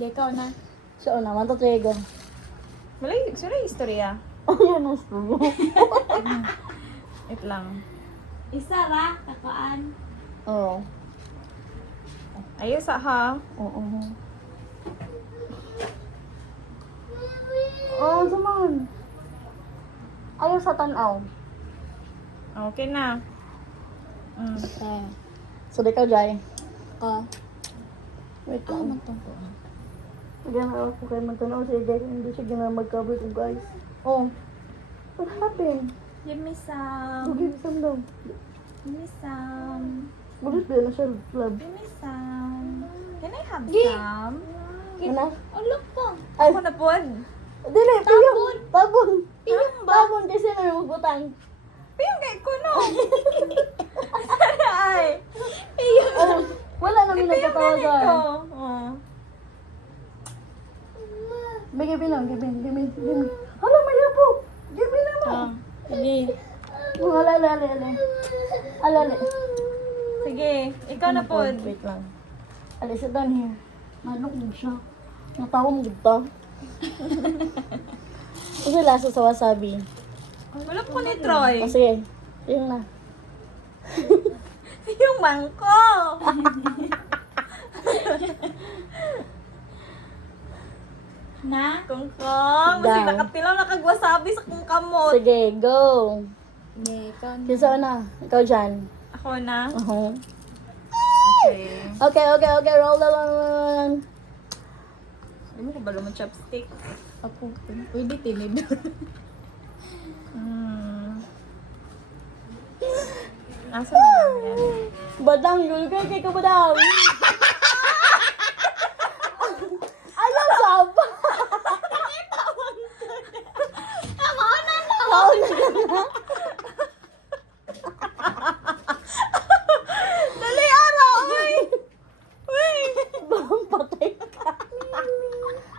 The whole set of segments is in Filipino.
Ikaw na. So, naman to trigo. Malay, sino yung istorya? Ayun ang studio. Wait lang. Isa ra, kakaan. Oo. Ayos ha. Oo. Oh, saman. Ayaw sa tanaw. Okay na. Okay. So, di ka, Jai. Ka. Wait Ah, lang. magtungko. Sige na ako kayo magtanaw siya, guys. Hindi siya gina mag-cover ko, guys. Oh. What happened? Give me So, some. give me some daw. Give me some. Bakit ba na siya, love? Give me some. Can I have Gi. some? Ano? Ulok po. Ay, Ako na po. dili, piyong. Tabon. Piyong ba? Tabon kasi na yung butang. Piyong kay ko no. Sana ay. Oh, wala namin Piyong ganito. nagkatawagan. Oh. May give me lang, give me. Hala, may lapo. Give me naman. Sige. Oh, alali. Alali. Sige, ikaw na po. Wait lang. Ali, sit down here. Manok mo siya. Natawa mo dito. Kasi lasa sa wasabi. Wala po ni Troy. O sige, yun na. Yung mangko. Na? Kungkong. Masig Dang. nakatilaw nakagwasabi sa kung kamot. Sige, go. Sige, ikaw na. Kisa na. Ikaw dyan. Ako na. Uh-huh. Okay. Okay. Roll lang. Hindi mo ko ba naman chopstick? Ako. Pwede tinid. Asa na lang yan? Badang, yun kay ka badang. Ayaw sab. Tawag na. Dali araw! Uy! Uy! Bang patay ka.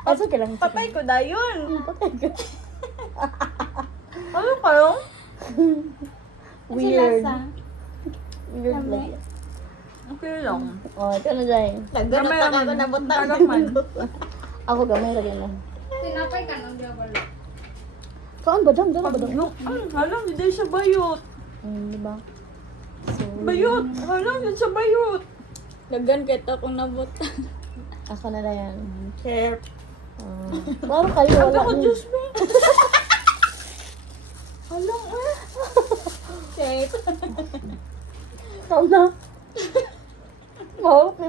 Asa ka lang. Patay ko dayon. Patay ka. Ano kayo? Weird. Lasa. Weird Lame. like it. Okay lang. Oh, ito na dyan. Nagganot ako na butang. Tagaman. Ako gamay lagi na. Tinapay ka nang diabalo. Saan badang? Diyan na badang. Halang, hindi siya bayot. Diba? So, Bayot! Halang, hindi siya bayot. Dagan kita kung nabutang. ako na lang yan. Chef. Parang kayo Ang wala. ako, ni- Diyos mo. Halang, Chef. Ikaw na. Mahal ko.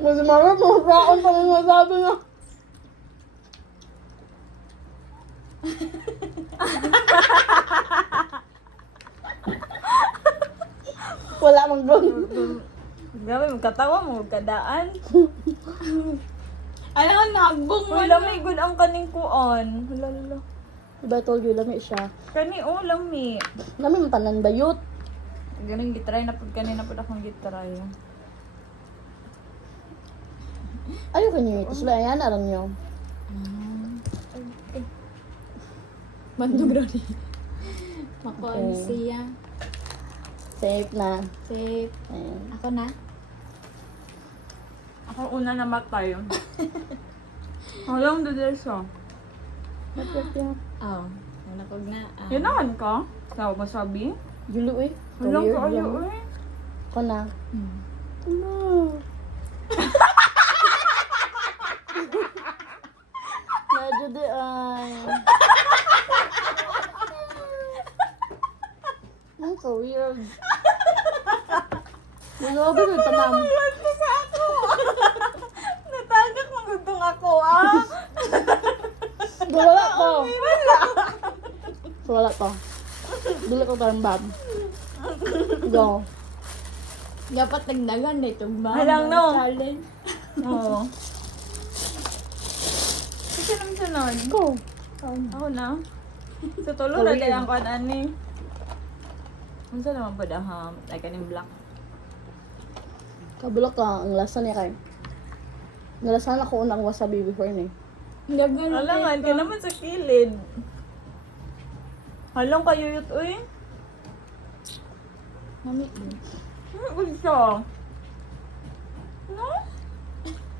Kasi mama, masakon pa rin masabi na. Wala mang doon. Grabe, magkatawa mo, magkadaan. Alam ko, nagbong mo. Wala may good ang kaning kuon. Wala. Diba I told you, lami siya. Kani, lami. Lami mo tanan bayot. Ganun gitry na po kanina po akong gitry. Ayaw ka niyo ito. Sila, ayan, aram niyo. Mandog raw ni. Makuan Okay. siya. Safe na. Safe. Ayan. Ako na. Ako una na matay. Halang, dudel siya. Oh. Wala ko na. Yanahan ka? Sa wasabi? Julo eh. Halang Weird ka ayo lang. eh. Ako na. Hmm. Ano? Medyo di ay. Ang ka-weird. Grabe ko tanam. Wala sa ako. Natagak magutong ako Wala to. Wala to. Dili ko tarambab. Go. Dapat nagdagan na itong ba? Halang, no. Challenge. Oo. Kasi naman sunod. Go. Ako na. Sa tulo na din ang kuan ani. Ano sa naman po daham? Like kaning black. Kabulok ka. Ang lasa niya kay. Nalasan ako unang wasabi before ni. Dagan na Alangan ka naman sa kilid. Halang kayo yut uy. Mami. Ano siya? No?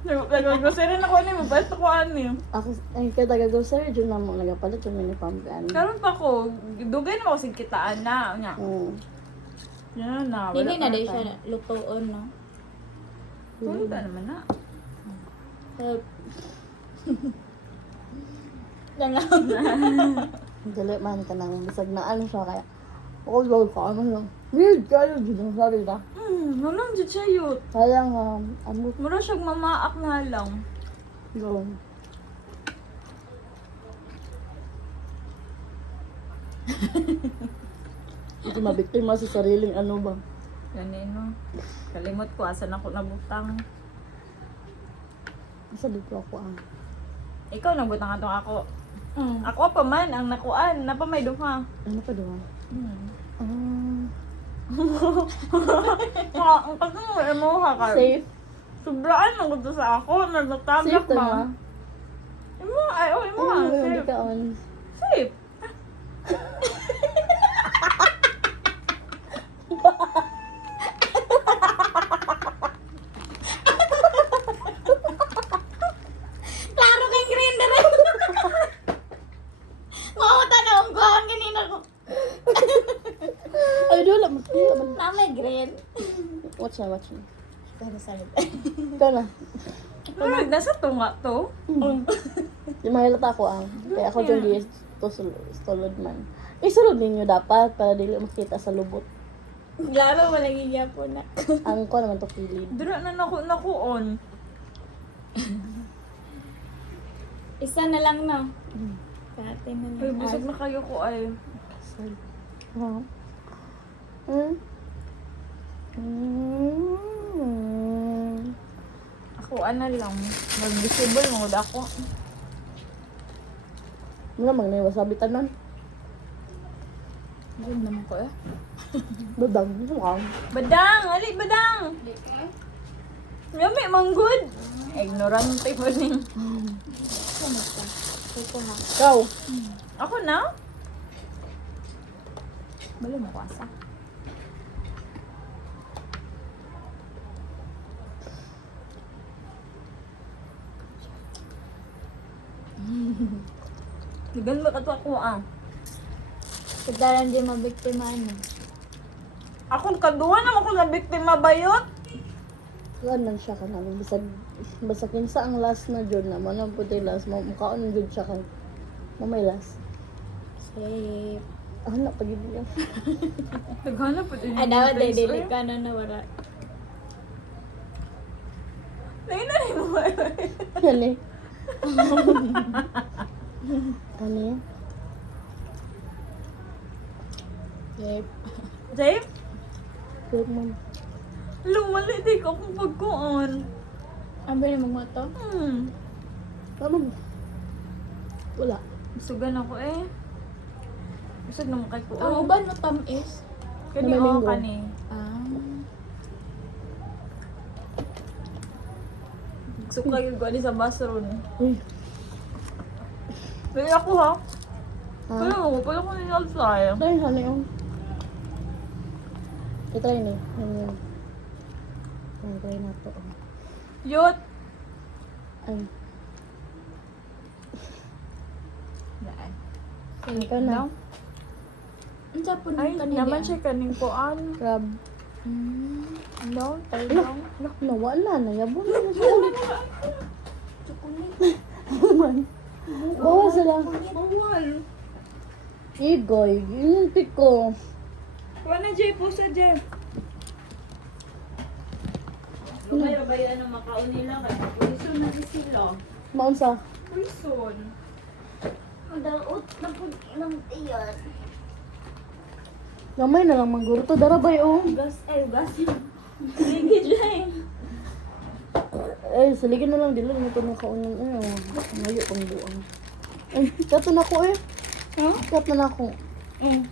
Nag-grocery na ko ani, mabait ako ani. Ako, ay, kaya taga-grocery, dyan na mo nagapalit yung minipam ka. Karon pa ko, dugay na ako sig kitaan na. Nya. Yan na, wala Dili na pa day tayo. siya lutoon, no? Tulog ka naman na. Help. Langaw. Dali man ka nang bisag na ano siya kaya. Ako daw ka, ano lang. Weird kayo, dyan ang sabi ka. Nalang dyan siya yun. Sayang, amot Mura siyang mamaak nga lang. yun. Hindi mabiktima sa sariling ano ba. Yan no. Kalimot ko, asan ako nabutang. Isa dito ako Ikaw nabutang atong ako. Mm. Ako pa man, ang nakuan. Napamay duha. Ano pa doon? Ang pagkang mo ha ka. Safe. Sobraan ang gusto sa ako. Safe Nagtagak to ba? na. Imo, ay, oh, imo. Ay, hindi Safe. ka on. Safe. Klaro kay grinder. Makutanong ko ang ganina ko. Ay, doon lang. Doon lang. Mama green. Watch na, watch na. Para sa Ikaw na. Nasa tunga to. Di mahilata ako Kaya ako dyan di stolod man. Isulod ninyo dapat para dili makita sa lubot. Klaro, walang iya po na. Ang ko naman to kilid. Dura na nakuon. Isa na lang, no? Kate na Ay, lang. busog na kayo ko ay. Sorry. Wow. Hmm? Ako ana lang. Mag-visible mo ako. Muna mang may wasabi tanan. Doon naman ko eh. Badang. Wow. Badang! Ali, badang! Yami, manggod! Ignorante pa rin. Ano ka? Ito ha. Ikaw. Ako na? Balo mo ko asa. Ligan ba ka to ako Kadaran di mabiktima ano. Ako kaduwa naman ko na biktima bayot. Kuan lang siya ka namin. Basta kinsa ang last na dyan na. Manang puti last. Mukhaon dyan siya ka. Mamay last. Safe. Ah, na pag yun. Naghanap po din. Ay, dapat day dili ka na nawara. Nainari mo ba? Yan eh. Ano yan? Safe. Safe? Wait mo. Lumali di ko kung pagkuon. Ang ba naman mo to? Tama. Wala. Sugan ako eh. Busog naman kay ko. Ang uban mo tamis. Kani May o mango. kani. Suka yung gani sa bathroom. Uy. Kaya ako ha. Ha? Pala ko nila sa Try ano yun? I-try na eh. Try na to. Yot! Ay. Daan. Ikaw na. Ang sapo Ay, nung naman siya kaning kuan. Crab. No, tayo Ala, lang. ala, nawala na. Yabon na na siya ulit. Bawa sila. Bawal. Igoy, inuntik ko. Kuha na, Jay. Pusa, Jay. Lumay-rabay na makaon nila. Kaya puliso na di sila. Maunsa. Puliso. Madaot na po ng iyan. Gamay na lang mangguro to. Darabay oh. Gas, gas. Sige, Jay. Eh, saligin na lang. Dila na ito nakaunan. Ay, ngayon pang buang. Ay, kato na ko eh. Huh? Kato na ako. Mm.